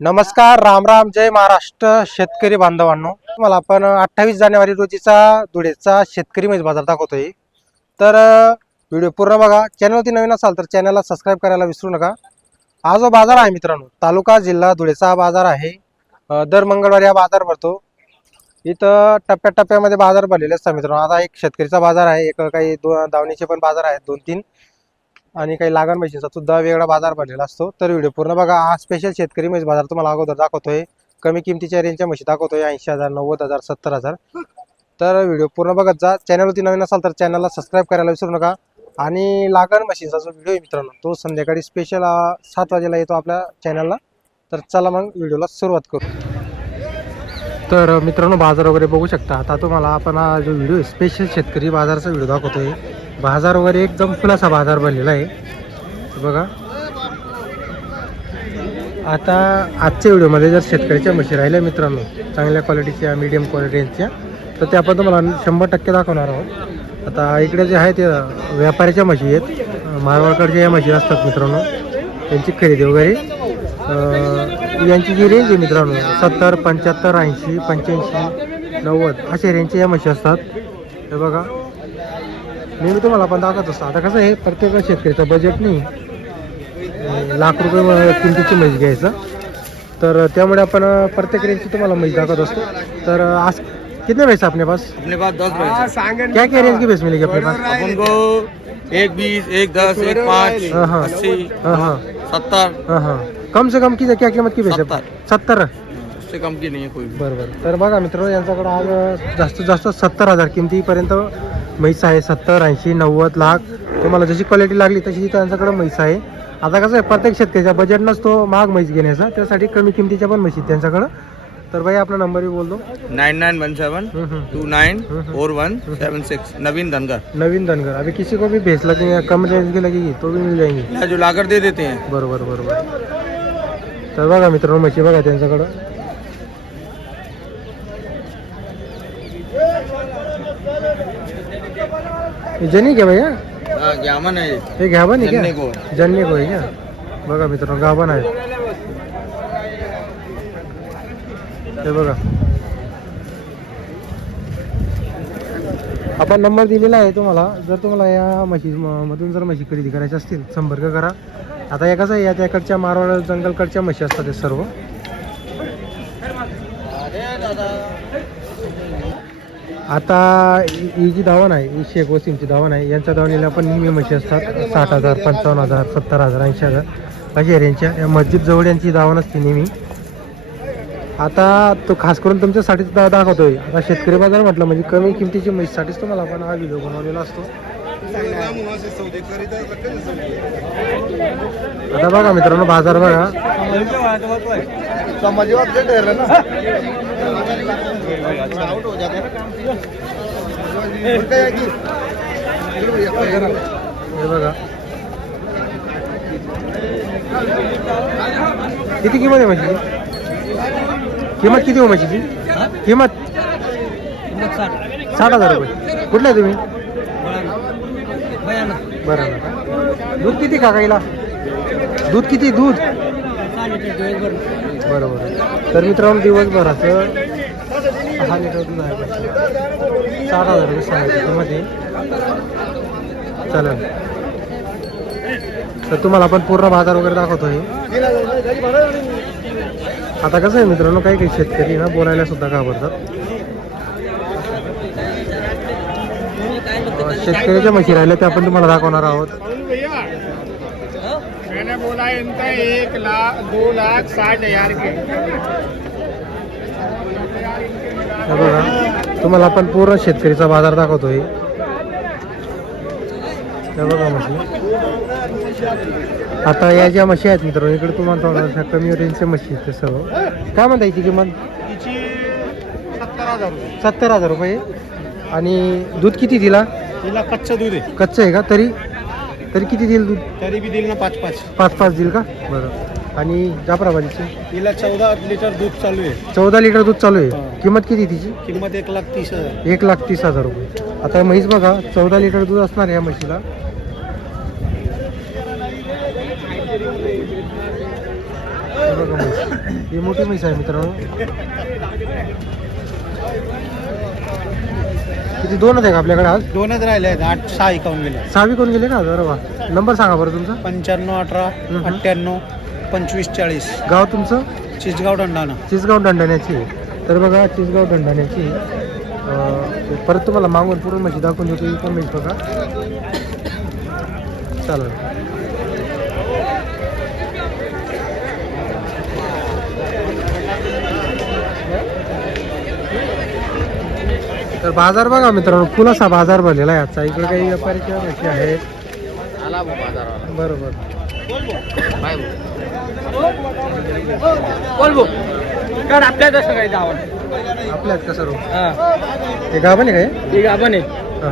नमस्कार राम राम जय महाराष्ट्र शेतकरी बांधवांनो. मला आपण अठ्ठावीस जानेवारी रोजीचा धुळेचा शेतकरी म्हणजे बाजार दाखवतोय. तर व्हिडिओ पूर्ण बघा. चॅनलवरती नवीन असाल तर चॅनलला सबस्क्राईब करायला विसरू नका. हा जो बाजार आहे मित्रांनो तालुका जिल्हा धुळेचा हा बाजार आहे. दर मंगळवारी हा बाजार भरतो. इथं टप्प्याटप्प्यामध्ये बाजार भरलेले असतात मित्रांनो. आता एक शेतकरीचा बाजार आहे एक काही दो दावणीचे पण बाजार आहेत दोन तीन आणि काही लागण म्हशीचा सुद्धा वेगळा बाजार भरलेला असतो. तर व्हिडिओ पूर्ण बघा. हा स्पेशल शेतकरी म्हैस बाजार तुम्हाला अगोदर दाखवतोय. कमी किमतीच्या रेंजच्या म्हशी दाखवतोय. ऐंशी हजार नव्वद हजार सत्तर हजार. तर व्हिडिओ पूर्ण बघत जा. चॅनलवरती नवीन असाल तर चॅनलला सबस्क्राईब करायला विसरू नका. आणि लागण म्हशीचा जो व्हिडिओ आहे मित्रांनो तो संध्याकाळी स्पेशल सात वाजेला येतो आपल्या चॅनलला तर चला मग व्हिडिओला सुरुवात करू. तर मित्रांनो बाजार वगैरे बघू शकता. आता तुम्हाला आपण हा जो व्हिडिओ स्पेशल शेतकरी बाजारचा व्हिडिओ दाखवतोय. बाजार वगैरे एकदम फुलासा बाजार बनलेला आहे. बघा. आता आजच्या व्हिडिओमध्ये जर शेतकऱ्याच्या म्हशी राहिल्या मित्रांनो चांगल्या क्वालिटीच्या मीडियम क्वालिटीच्या तर ते आपण तुम्हाला शंभर टक्के दाखवणार आहोत. आता इकडे जे आहे ते व्यापाऱ्याच्या म्हशी आहेत. मारवाडकडच्या या म्हशी असतात मित्रांनो. त्यांची खरेदी वगैरे. यांची जी रेंज आहे मित्रांनो सत्तर पंच्याहत्तर ऐंशी पंच्याऐंशी नव्वद अशा रेंजच्या या म्हशी असतात. हे बघा. मी मी तुम्हाला पण दाखवत असतो. आता कसं आहे प्रत्येक शेतकऱ्याचं बजेट नाही. लाख रुपये म- किमतीची म्हैस घ्यायचं. तर त्यामुळे आपण प्रत्येक रेंजची तुम्हाला म्हैस दाखवत असतो. तर आज कितने भैंस अपने पास? अपने पास दस भैंस। क्या क्या रेंज की भैंस मिलेगी अपने पास? अपन को एक बीस एक दस एक पाँच हाँ, हाँ। अस्सी सत्तर. कम से कम की क्या किंमत की भैंस सत्तर। उससे कम की नहीं है कोई भी बरोबर. तर बघा मित्रांनो यांच्याकडं आज जास्तीत जास्त सत्तर हजार किमतीपर्यंत म्हैस आहे. सत्तर ऐंशी नव्वद लाख. तुम्हाला जशी क्वालिटी लागली तशी त्यांच्याकडे म्हैस आहे. आता कसं आहे प्रत्येक शेतकऱ्याचा बजेट नसतो महाग म्हैस घेण्याचा. त्यासाठी कमी किमतीच्या पण म्हशी त्यांच्याकडं तर भाई आपला नंबर भी बोल दो nine nine one seven. Two nine hmm. Four one seven six Naveen Dhangar. Naveen Dhangar. अभी किसी को भी भेज लगेंगे कम रेंज की लगेगी तो भी मिल जाएंगी. जो लाकर दे देते हैं. बरोबर बरोबर. तर बघा मित्रांनो म्हशी बघा त्यांच्याकडं. हे जनी क्या भैया? हाँ जामन है हे घ्याबन आहे जन्ने क्या? को। जन्ने को आहे क्या? बघा मित्रांनो गाभण आहे हे बघा। आपण नंबर दिलेला आहे तुम्हाला. जर तुम्हाला या म्हशी म- मधून जर म्हशी खरेदी करायच्या असतील संपर्क करा. आता या कसं आहे या त्याकडच्या मारवाड जंगलकडच्या म्हशी असतात हे सर्व. आता ही जी धावण आहे ही शेख वसीमची धावण आहे यांच्या धावणीला पण नेहमी म्हशी असतात. साठ हजार पंचावन्न हजार सत्तर हजार ऐंशी हजार अशा रेंजच्या या मस्जिद जवळ यांची धावण असते नेहमी. आता तो खास करून तुमच्यासाठीच दा दाखवतोय. आता शेतकरी बाजार म्हटलं म्हणजे कमी किमतीची म्हशीसाठीच तुम्हाला आपण हा व्हिडिओ बनवलेला असतो. आता बघा मित्रांनो बाजार बघा. हे बघा किती किंमत आहे म्हशीची किंमत किती हो म्हशीची किंमत? साठ हजार रुपये. कुठले आहे तुम्ही बरं. ना दूध किती का गाईला दूध किती दूध बरोबर. तर मित्रांनो दिवसभराचं दहा लिटर दूध आहे. सात हजार रुपये सांगायचं किंमत चालेल. तर तुम्हाला आपण पूर्ण बाजार वगैरे दाखवतोय. आता कसं आहे मित्रांनो काही काही शेतकरी ना बोलायला सुद्धा घाबरतात. शेतकरी शेतकऱ्याच्या म्हशी राहिल्या त्या आपण तुम्हाला दाखवणार आहोत. मैंने बोला इनका एक लाख दो लाख साठ हजार के। बघा तुम्हाला आपण पूर्ण शेतकरीचा बाजार दाखवतोय. बघा म्हशी. आता या ज्या म्हशी आहेत मित्रांनो इकडे तुम्हाला थोड्याशा कमी रेंजच्या म्हशी आहेत सर्व. काय म्हणता याची किंमत? सत्तर हजार रुपये. सत्तर हजार रुपये. आणि दूध किती दिला? तिला कच्चं दूध आहे. कच्चं आहे का? तरी? तरी किती देईल दूध? तरी बी दिल ना पाच पाच. पाच पाच देईल का? बरं. आणि जाफराबादीची तिला चौदा लिटर दूध चालू आहे. चौदा लिटर दूध चालू आहे. किंमत किती तिची? किंमत एक लाख तीस हजार. एक लाख तीस हजार रुपये. आता म्हैस बघा चौदा लिटर दूध असणार आहे या म्हशीला. हे बघा म्हैस. ही मोठी म्हैस आहे मित्रांनो. किती दोनच आहे का आपल्याकडे आज? दोनच राहिले आहेत आठ सहा एकावन्न गेले. सहावी कोण गेले का? बरं वा. नंबर सांगा बरं तुमचा. पंच्याण्णव अठरा. अठ्ठ्याण्णव. पंचवीस चाळीस. गाव तुमचं? चिचगाव दंडाणा. चिसगाव दंडाण्याची. आहे. तर बघा चिसगाव दंडाण्याची अं, परत तुम्हाला मागून पूर्ण म्हशी दाखवून देतो पण म्हैस बघा. चालेल. तर बाजार बघा मित्रांनो फुलासा बाजार भरलेला आहे आजचा. इकडे काही व्यापारीच्या म्हशी आहेत? बरोबर. कारण आपल्या कसं काय जावं आपल्या आहेत का सर्व? हे. गाभण आहे काय? आहे. हा.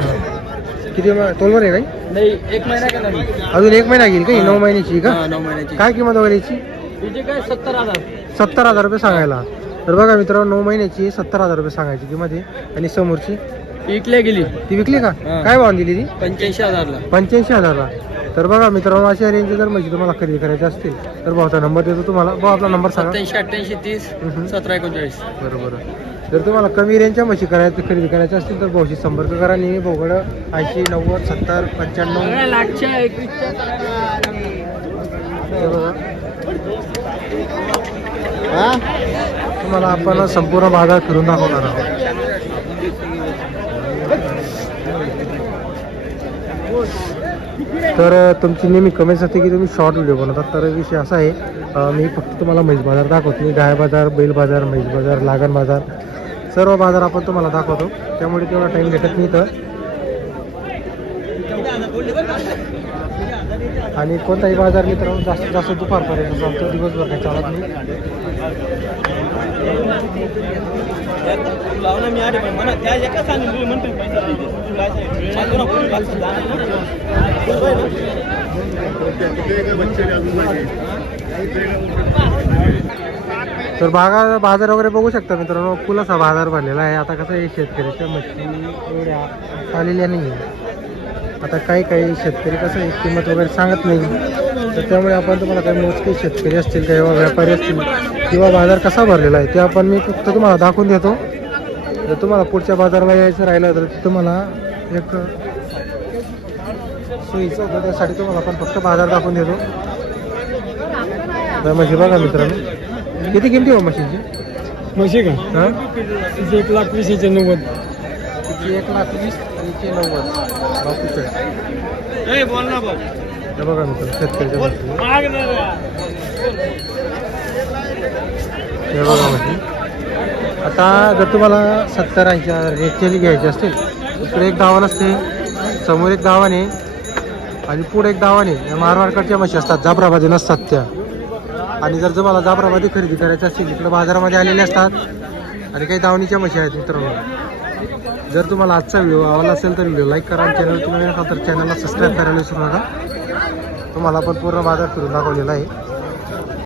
किती तोलवर आहे काही नाही एक महिना का नाही? अजून एक महिना घेईल का नऊ महिन्याची का? नऊ महिन्याची. काय किंमत वगैरे याची? काय सत्तर हजार. सत्तर हजार रुपये सांगायला. तर बघा मित्रांनो नऊ महिन्याची सत्तर हजार रुपये सांगायची किंमत आहे. आणि समोरची? इकल्या गेली. ती विकली का. काय भाव दिली ती? पंच्याऐंशी हजारला. पंच्याऐंशी हजारला. तर बघा मित्रांनो अशा रेंजची जर म्हशी तुम्हाला खरेदी करायची असतील तर भाऊचा नंबर देतो तुम्हाला. भाऊ आपला नंबर सांगा. सत्याऐंशी अठ्ठ्याऐंशी तीस. सतरा एकोणचाळीस. बरोबर. जर तुम्हाला कमी रेंजच्या म्हशी करायची खरेदी करायच्या असतील तर भाऊशी संपर्क करा. नेहमी भाऊकडं ऐंशी नव्वद सत्तर पंच्याण्णव. लाखच्या एकवीसच्या हे. तुम्हाला आपण संपूर्ण बाजार फिरून दाखवणार आहोत. तर तुमची नेहमी कमेंट्स असते की तुम्ही शॉर्ट व्हिडिओ बनवतात तर विषय असा आहे मी फक्त तुम्हाला म्हैस बाजार दाखवतो. मी गाय बाजार बैल बाजार म्हैस बाजार लागण बाजार सर्व बाजार आपण तुम्हाला दाखवतो. त्यामुळे तेवढा टाईम भेटत नाही तर. आणि कोणताही बाजार मित्रांनो जास्तीत जास्त दुपारपर्यंत चालतो. दिवसभर काही चालत नाही. तर बागा बाजार वगैरे बघू शकता मित्रांनो. फुलाचा बाजार भरलेला आहे. आता कसं आहे शेतकऱ्याच्या मच्छी एवढ्या आलेल्या नाही आहे आता काही काही शेतकरी कसं आहे किंमत वगैरे सांगत नाही. तर त्यामुळे आपण तुम्हाला काही मोजके शेतकरी असतील किंवा व्यापारी असतील किंवा बाजार कसा भरलेला आहे ते आपण मी फक्त तुम्हाला दाखवून देतो. जर तुम्हाला पुढच्या बाजाराला यायचं राहिलं तर तुम्हाला एक सोयीचं होतं त्यासाठी तुम्हाला आपण फक्त बाजार दाखवून देतो. तर म्हशी बघा मित्रांनो. किती किमती हो म्हशीची? म्हशी का? हां? एक लाख वीस नव्वद. तिची एक लाख वीस तिची नव्वद. बापूचे बोल ना भाऊ हे बघा मित्रांनो शेतकऱ्याच्या हे बघा म्हशी आता जर तुम्हाला सत्तर ऐंशी हजार रेटची घ्यायची असतील इकडे एक दावण असते समोर एक आहे आणि पुढे एक आहे या मारवाडकडच्या म्हशी असतात जाफराबादी नसतात त्या. आणि जर तुम्हाला जाफराबादी खरेदी करायची असतील इकडे बाजारामध्ये आलेले असतात आणि काही दावणीच्या म्हशी आहेत मित्रांनो. जर तुम्हाला आजचा व्हिडिओ आवडला असेल तर व्हिडिओ लाईक करा आणि चॅनल तुम्ही नव्हे तर चॅनलला सबस्क्राईब करायला विसरू नका. तुम्हाला आपण पूर्ण बाजार फिरून दाखवलेला आहे.